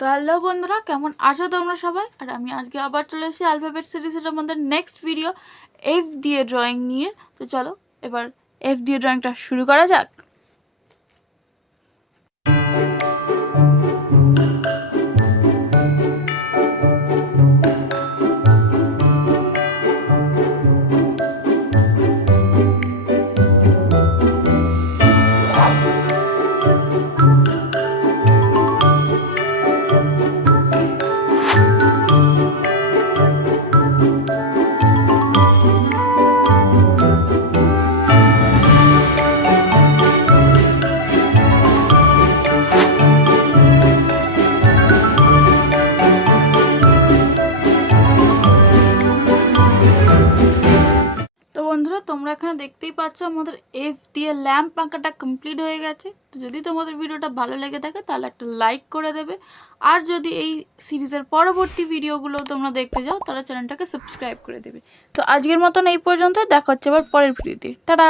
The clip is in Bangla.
তো হ্যালো বন্ধুরা, কেমন আছো তোমরা সবাই? আর আমি আজকে আবার চলে এসেছি অ্যালফাবেট সিরিজের আমাদের নেক্সট ভিডিও এফ দিয়ে ড্রয়িং নিয়ে। তো চলো এবার এফ দিয়ে ড্রয়িংটা শুরু করা যাক। তো বন্ধুরা, তোমরা এখানে দেখতেই পাচ্ছ আমাদের এফ দিয়ে ল্যাম্প আঁকাটা কমপ্লিট হয়ে গেছে। তো যদি তোমাদের ভিডিওটা ভালো লেগে থাকে তাহলে একটা লাইক করে দেবে, আর যদি এই সিরিজের পরবর্তী ভিডিওগুলো তোমরা দেখতে যাও তাহলে চ্যানেলটাকে সাবস্ক্রাইব করে দেবে। তো আজকের মতন এই পর্যন্ত, দেখা হচ্ছে আবার পরের ভিডিওতে। টাটা।